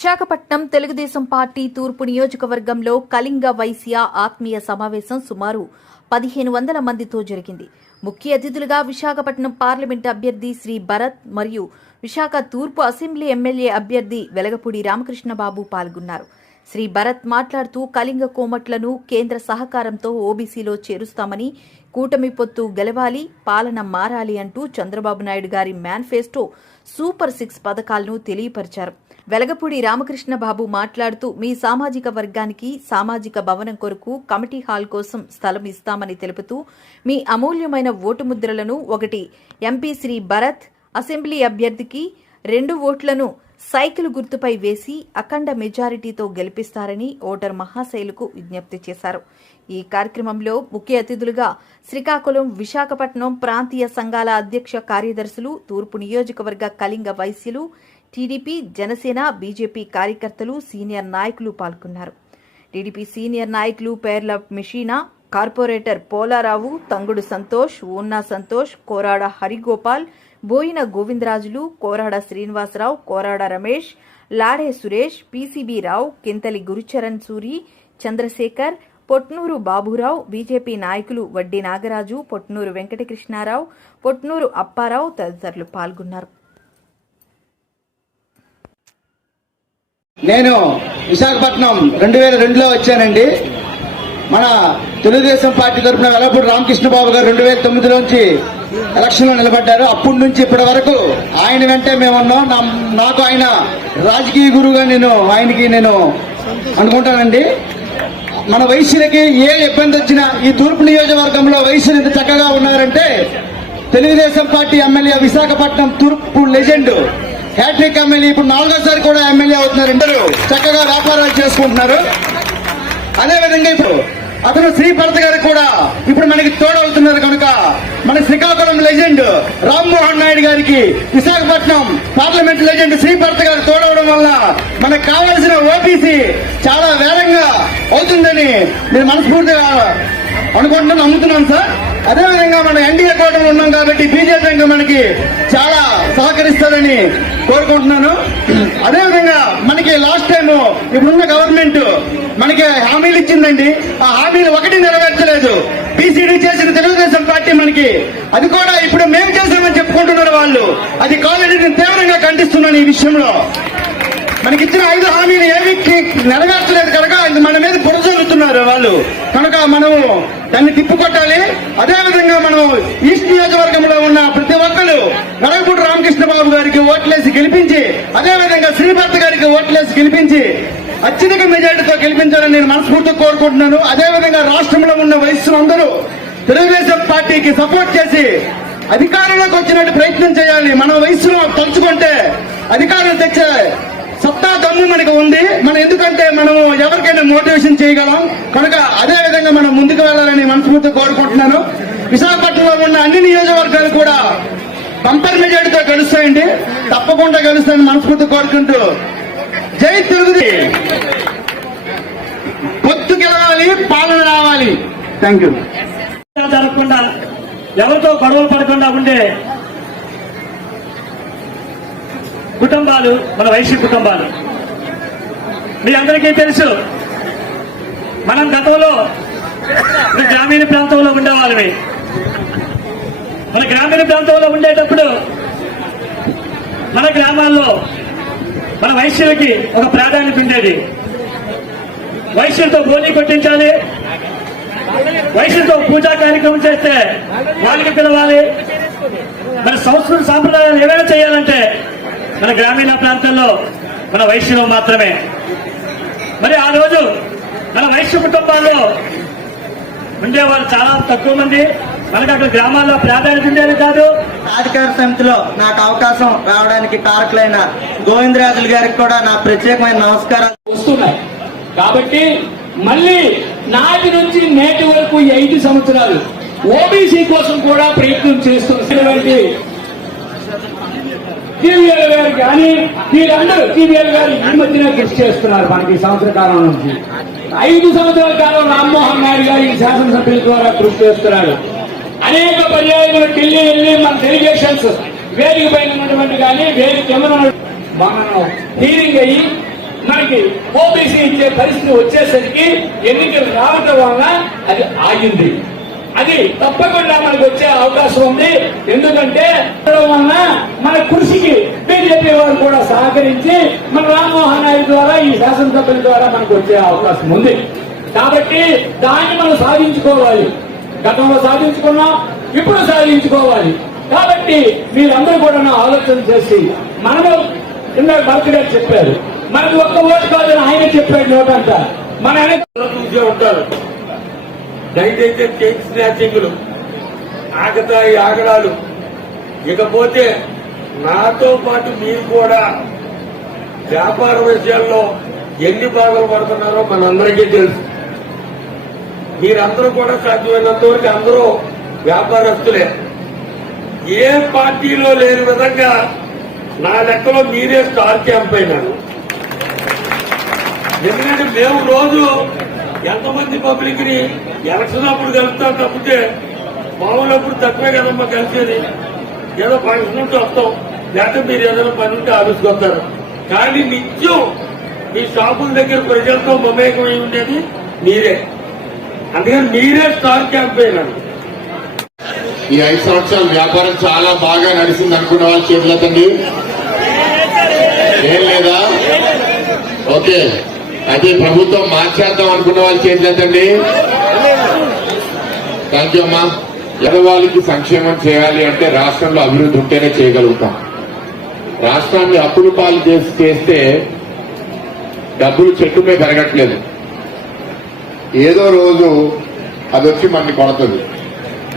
Visakhapatnam Telugu Desam party తూర్పు నియోజకవర్గంలో కళింగ వైశ్య ఆత్మీయ సమావేశం సుమారు పదిహేను వందల మందితో జరిగింది. ముఖ్య అతిథులుగా విశాఖపట్నం పార్లమెంట్ అభ్యర్థి శ్రీ భరత్ మరియు విశాఖ తూర్పు అసెంబ్లీ ఎమ్మెల్యే అభ్యర్థి వెలగపూడి రామకృష్ణబాబు పాల్గొన్నారు. శ్రీ భరత్ మాట్లాడుతూ కళింగ కోమట్లను కేంద్ర సహకారంతో ఓబీసీలో చేరుస్తామని కూటమి పొత్తు గెలవాలి పాలన మారాలి అంటూ చంద్రబాబు నాయుడు గారి మేనిఫెస్టో సూపర్ సిక్స్ పథకాలను తెలియపరిచారు. వెలగపూడి రామకృష్ణబాబు మాట్లాడుతూ మీ సామాజిక వర్గానికి సామాజిక భవనం కొరకు కమిటీ హాల్ కోసం స్థలం ఇస్తామని తెలుపుతూ మీ అమూల్యమైన ఓటు ముద్రలను ఒకటి ఎంపీ శ్రీ భరత్ అసెంబ్లీ అభ్యర్థికి రెండు ఓట్లను సైకిల్ గుర్తుపై వేసి అఖండ మెజారిటీతో గెలిపిస్తారని ఓటర్ మహాశైలుకు విజ్ఞప్తి చేశారు. ఈ కార్యక్రమంలో ముఖ్య అతిథులుగా శ్రీకాకుళం విశాఖపట్నం ప్రాంతీయ సంఘాల అధ్యక్ష కార్యదర్శులు తూర్పు నియోజకవర్గ కళింగ వైశ్యులు టీడీపీ జనసేన బీజేపీ కార్యకర్తలు సీనియర్ నాయకులు పాల్గొన్నారు. టీడీపీ సీనియర్ నాయకులు పేర్ల మిషీనా corporator Polarao Tangudu Santosh Unna Santosh Korada Harigopal Boina Govindarajulu Korada Srinivasarao Korada Ramesh Lade Suresh PCB Rao Kinthali Gurucharan Suri Chandrasekhar Potnuru Baburao BJP నాయకులు వడ్డీ నాగరాజు పొట్నూరు వెంకటకృష్ణారావు పొట్నూరు అప్పారావు తదితరులు పాల్గొన్నారు. నేను విశాఖపట్నం రెండు వేల రెండులో వచ్చానండి. మన తెలుగుదేశం పార్టీ తరఫున వెలపూడి రామకృష్ణ బాబు గారు రెండు వేల తొమ్మిదిలోంచి ఎలక్షన్లో నిలబడ్డారు. అప్పటి నుంచి ఇప్పటి వరకు ఆయన వెంటే మేము ఉన్నాం. నా- నాకు ఆయన రాజకీయ గురువుగా నేను ఆయనకి నేను అనుకుంటానండి. మన వైశ్యులకి ఏ ఇబ్బంది వచ్చినా ఈ తూర్పు నియోజకవర్గంలో వైశ్యులు ఎంత చక్కగా ఉన్నారంటే తెలుగుదేశం పార్టీ ఎమ్మెల్యే విశాఖపట్నం తూర్పు లెజెండ్ హ్యాట్రిక్ ఎమ్మెల్యే ఇప్పుడు నాలుగోసారి కూడా ఎమ్మెల్యే అవుతున్నారు. ఇద్దరు చక్కగా వ్యాపారాలు చేసుకుంటున్నారు. అదేవిధంగా ఇప్పుడు అతను శ్రీభరత్ గారు కూడా ఇప్పుడు మనకి తోడవుతున్నారు కనుక మన శ్రీకాకుళం లెజెండ్ రామ్మోహన్ నాయుడు గారికి విశాఖపట్నం పార్లమెంట్ లెజెండ్ శ్రీభర్త గారు తోడవడం వల్ల మనకు కావాల్సిన ఓబీసీ చాలా వేగంగా అవుతుందని నేను మనస్ఫూర్తిగా అనుకుంటున్నాను నమ్ముతున్నాను సార్. అదేవిధంగా మనం ఎన్డీఏ కూటమిలో ఉన్నాం కాబట్టి బీజేపీ ఇంకా మనకి చాలా సహకరిస్తారని కోరుకుంటున్నాను. అదేవిధంగా మనకి లాస్ట్ టైం ఇప్పుడున్న గవర్నమెంట్ మనకి హామీలు ఇచ్చిందండి. ఆ హామీలు ఒకటి నెరవేర్చలేదు. బీసీడీ చేసిన తెలుగు మనకి. అది కూడా ఇప్పుడు మేము చేసామని చెప్పుకుంటున్నారు వాళ్ళు. అది కాదండి నేను తీవ్రంగా ఖండిస్తున్నాను ఈ విషయంలో. మనకి ఇచ్చిన ఐదు హామీలు ఏమి నెరవేర్చలేదు కనుక ఇది మన మీద బురద వాళ్ళు. కనుక మనము దాన్ని తిప్పుకొట్టాలి. అదే విధంగా మనం ఈస్ట్ నియోజకవర్గంలో ఉన్న ప్రతి ఒక్కరు నరగపూడి రామకృష్ణ బాబు గారికి ఓట్లేసి గెలిపించి అదే విధంగా శ్రీభర్త గారికి ఓట్లేసి గెలిపించి అత్యధిక మెజార్టీతో గెలిపించాలని నేను మనస్ఫూర్తిగా కోరుకుంటున్నాను. అదే విధంగా రాష్ట్రంలో ఉన్న వయస్సులందరూ తెలుగుదేశం పార్టీకి సపోర్ట్ చేసి అధికారంలోకి వచ్చినట్టు ప్రయత్నం చేయాలి మన వయసులో తలుచుకుంటే అధికారం తెచ్చే సత్తా దమ్ము మనకు ఉంది. మనం ఎందుకంటే మనము ఎవరికైనా మోటివేషన్ చేయగలం. కనుక అదే విధంగా మనం ముందుకు వెళ్ళాలని మనస్ఫూర్తి కోరుకుంటున్నాను. విశాఖపట్నంలో ఉన్న అన్ని నియోజకవర్గాలు కూడా బంపర్ మెజార్టీతో గెలుస్తాయండి తప్పకుండా గెలుస్తాయని మనస్ఫూర్తి కోరుకుంటూ జై తిరుగుది పొత్తు గెలవాలి పాలన రావాలి. థ్యాంక్ యూ జరగకుండా ఎవరితో గొడవలు పడకుండా ఉండే కుటుంబాలు మన వైశ్య కుటుంబాలు. మీ అందరికీ తెలుసు మనం గతంలో గ్రామీణ ప్రాంతంలో ఉండేవాళ్ళమి. మన గ్రామీణ ప్రాంతంలో ఉండేటప్పుడు మన గ్రామాల్లో మన వైశ్యులకి ఒక ప్రాధాన్యత ఉండేది. వైశ్యులతో బోలీ కొట్టించాలి వయసుతో పూజా కార్యక్రమం చేస్తే వాళ్ళకి పిలవాలి. మన సంస్కృతి సాంప్రదాయాలు ఏమైనా చేయాలంటే మన గ్రామీణ ప్రాంతాల్లో మన వైశ్యులు మాత్రమే. మరి ఆ రోజు మన వైశ్య కుటుంబాల్లో ఉండేవాళ్ళు చాలా తక్కువ మంది. మనకు అక్కడ గ్రామాల్లో ప్రాధాన్యత ఉండేది కాదు. అధికార సమితిలో నాకు అవకాశం రావడానికి కారకులైన గోవిందరాజులు గారికి కూడా నా ప్రత్యేకమైన నమస్కారాలు. వస్తున్నాయి. కాబట్టి మళ్ళీ నాటి నుంచి నేటి వరకు ఐదు సంవత్సరాలు ఓబీసీ కోసం కూడా ప్రయత్నం చేస్తున్నటువంటి కేవీఎల్ గారు కానీ వీరందరూ టీవీఎల్ గారు ఈ మధ్యన కృషి చేస్తున్నారు మనకి సంవత్సర కాలం నుంచి. ఐదు సంవత్సరాల కాలం రామ్మోహన్ నాయుడు గారు ఈ శాసనసభ్యుల ద్వారా కృషి చేస్తున్నారు. అనేక పర్యాయాలు ఢిల్లీ వెళ్ళి మన డెలిగేషన్స్ వేదిక పైన ఉన్నటువంటి కానీ వేదిక ఏమన్నా మనం హీరింగ్ అయ్యి మనకి ఓబీసీ ఇచ్చే పరిస్థితి వచ్చేసరికి ఎన్నికలు రావటం వలన అది ఆగింది. అది తప్పకుండా మనకు వచ్చే అవకాశం ఉంది. ఎందుకంటే వలన మన కృషికి బీజేపీ వారు కూడా సహకరించి మన రామ్మోహన్ నాయుడు ద్వారా ఈ శాసనసభ్యుల ద్వారా మనకు వచ్చే అవకాశం ఉంది. కాబట్టి దాన్ని మనం సాధించుకోవాలి. గతంలో సాధించుకున్నాం ఇప్పుడు సాధించుకోవాలి. కాబట్టి మీరందరూ కూడా నా ఆలోచన చేసి మనము ఇందాక భరత్ గారు చెప్పారు మనకు ఒక్క ఓటు కాదని ఆయన చెప్పాడు నోటంతా మన చూసే ఉంటారు. దయచేసి చైన్ స్నాచింగ్లు ఆగతాయి ఆగడాలు. ఇకపోతే నాతో పాటు మీరు కూడా వ్యాపార విషయాల్లో ఎన్ని బాధలు పడుతున్నారో మనందరికీ తెలుసు. మీరందరూ కూడా సాధ్యమైనంత వరకు అందరూ వ్యాపారస్తులే. ఏ పార్టీలో లేని విధంగా నా లెక్కలో మీరే స్టార్ క్యాంప్ అయినాను ఎందుకంటే మేము రోజు ఎంతమంది పబ్లిక్ని ఎలక్షన్ అప్పుడు కలుపుతాం తప్పితే మామూలప్పుడు తక్కువే కదమ్మా కలిసేది. ఏదో ఫంక్షన్ ఉంటే వస్తాం. లేకపోతే మీరు ఏదైనా పని ఉంటే ఆఫీస్కి కానీ నిత్యం మీ షాపుల దగ్గర ప్రజలతో మమేకమై ఉండేది మీరే. అందుకని మీరే స్టార్ క్యాంపెయిన్ అండి ఈ ఐదు సంవత్సరాల వ్యాపారం చాలా బాగా నడిచింది అనుకున్న వాళ్ళు చేతులతండి ఏం లేదా? ఓకే. అయితే ప్రభుత్వం మార్చేద్దాం అనుకున్న వాళ్ళు చేతులతండి థ్యాంక్ యూ అమ్మా. ఎడవాళ్ళకి సంక్షేమం చేయాలి అంటే రాష్ట్రంలో అభివృద్ధి ఉంటేనే చేయగలుగుతాం. రాష్ట్రాన్ని అప్పులు పాలు చేసి చేస్తే డబ్బులు చెట్టు మీద పెరగట్లేదు. ఏదో రోజు అది వచ్చి మనకి కొడుతుంది.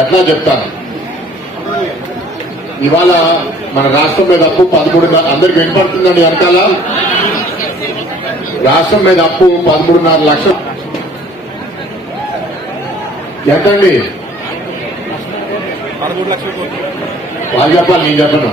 ఎట్లా చెప్తాను? ఇవాళ మన రాష్ట్రం మీద అప్పు పదమూడు అందరికి వినపడుతుందండి వెనకాల? రాష్ట్రం మీద అప్పు పదమూడున్నర లక్షలు. ఎంతండి? వాళ్ళు చెప్పాలి నేను చెప్పను.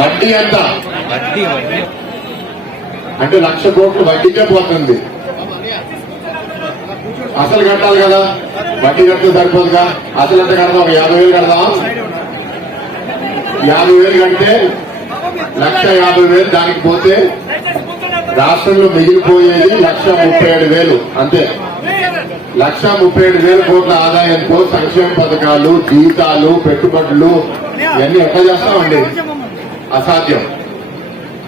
వడ్డీ ఎంత? అంటే లక్ష కోట్లు వడ్డీకే పోతుంది. అసలు కట్టాలి కదా? వడ్డీ కడితే సరిపోదుగా? అసలు ఎంత కడదాం ఒక యాభై వేలు కడదాం యాభై వేలు కడితే లక్ష యాభై వేలు దానికి పోతే రాష్ట్రంలో మిగిలిపోయేది లక్ష ముప్పై ఏడు వేలు అంతే. లక్ష ముప్పై ఏడు వేల కోట్ల ఆదాయంతో సంక్షేమ పథకాలు జీతాలు పెట్టుబడులు ఇవన్నీ ఎట్లా చేస్తామండి? అసాధ్యం.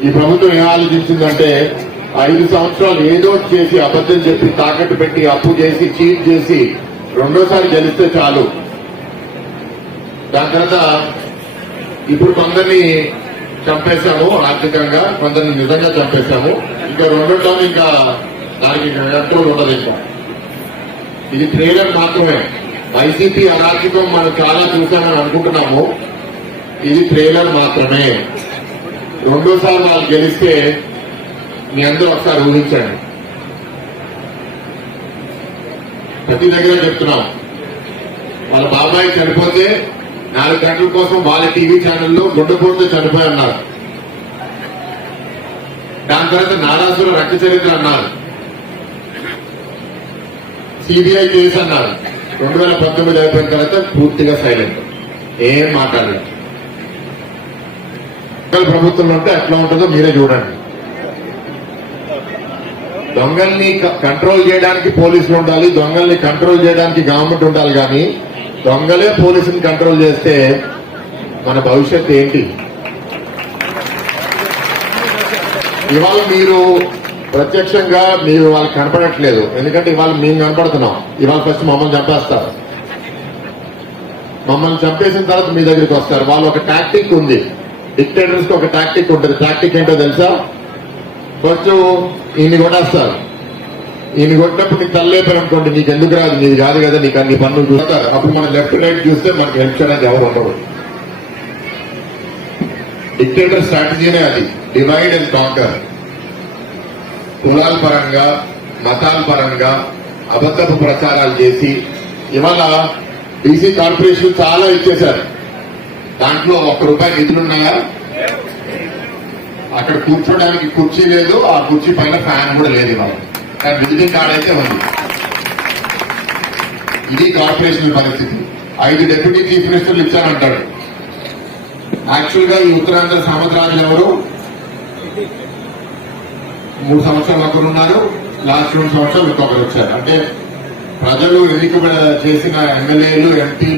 ఈ ప్రభుత్వం ఏం ఆలోచించిందంటే ఐదు సంవత్సరాలు ఏదో చేసి అబద్ధం చెప్పి తాకట్టు పెట్టి అప్పు చేసి చీట్ చేసి రెండోసారి గెలిస్తే చాలు. దాని తర్వాత ఇప్పుడు కొందరిని చంపేశాము ఆర్థికంగా కొందరిని నిజంగా చంపేశాము. ఇంకా రెండో ఇంకా దానికి కంట్రోల్ ఉండదు ఇంకా. ఇది ట్రైలర్ మాత్రమే. వైసీపీ అరాచకం మనం చాలా చూసామని అనుకుంటున్నాము. ఇది ట్రైలర్ మాత్రమే. రెండోసారి వాళ్ళు గెలిస్తే మీ అందరూ ఒకసారి ఊహించండి. ప్రతి దగ్గర చెప్తున్నాం. వాళ్ళ బాబాయ్ చనిపోతే నాలుగు గంటల కోసం వాళ్ళ టీవీ ఛానల్లో గుండెపోటుతో చనిపోయి అన్నారు దాని తర్వాత నారాసుర రక్త చరిత్ర అన్నారు. సిబిఐ కేసు అన్నారు. రెండు వేల పంతొమ్మిది అయిపోయిన తర్వాత పూర్తిగా సైలెంట్ ఏం మాట్లాడలేదు. ప్రభుత్వంలో ఉంటే ఎట్లా ఉంటుందో మీరే చూడండి. దొంగల్ని కంట్రోల్ చేయడానికి పోలీసులు ఉండాలి దొంగల్ని కంట్రోల్ చేయడానికి గవర్నమెంట్ ఉండాలి కానీ దొంగలే పోలీసుని కంట్రోల్ చేస్తే మన భవిష్యత్ ఏంటి? ఇవాళ మీరు ప్రత్యక్షంగా మీరు వాళ్ళకి కనపడట్లేదు. ఎందుకంటే ఇవాళ మేము కనపడుతున్నాం. ఇవాళ ఫస్ట్ మమ్మల్ని చంపేస్తారు. మమ్మల్ని చంపేసిన తర్వాత మీ దగ్గరికి వస్తారు. వాళ్ళు ఒక టాక్టిక్ ఉంది. డిక్టేటర్స్కి ఒక టాక్టిక్ ఉంటుంది. టాక్టిక్ ఏంటో తెలుసా? ఫస్ట్ ఈయన్ని కొట్టేస్తారు. ఈయన కొట్టినప్పుడు నీకు తల్లేపారు అనుకోండి నీకు ఎందుకు రాదు? నీది కాదు కదా నీకు అన్ని పనులు చూస్తారు. అప్పుడు మనం లెఫ్ట్ రైట్ చూస్తే మనకి హెల్ప్ చేయడానికి ఎవరు ఉండవు డిక్టేటర్ స్ట్రాటజీనే అది. డివైడ్ అండ్ కాంకర్ కులాల పరంగా మతాల పరంగా అబద్ధపు ప్రచారాలు చేసి ఇవాళ బీసీ కార్పొరేషన్ చాలా ఇచ్చేశారు. దాంట్లో ఒక్క రూపాయి నిధులున్నాయా అక్కడ కూర్చోడానికి కుర్చీ లేదు ఆ కుర్చీ పైన ఫ్యాన్ కూడా లేదు ఇవాళ. కానీ విజిటింగ్ కార్డ్ అయితే ఉంది. ఇది కార్పొరేషన్ పరిస్థితి. ఐదు డెప్యూటీ చీఫ్ మినిస్టర్లు ఇచ్చారంటాడు. యాక్చువల్గా ఈ ఉత్తరాంధ్ర సామంతరాజు ఎవరు? మూడు సంవత్సరాలు ఒకరు ఉన్నారు. లాస్ట్ రెండు సంవత్సరాలు ఇంకొకరు వచ్చారు. అంటే ప్రజలు ఎన్నిక చేసిన ఎమ్మెల్యేలు ఎంపీ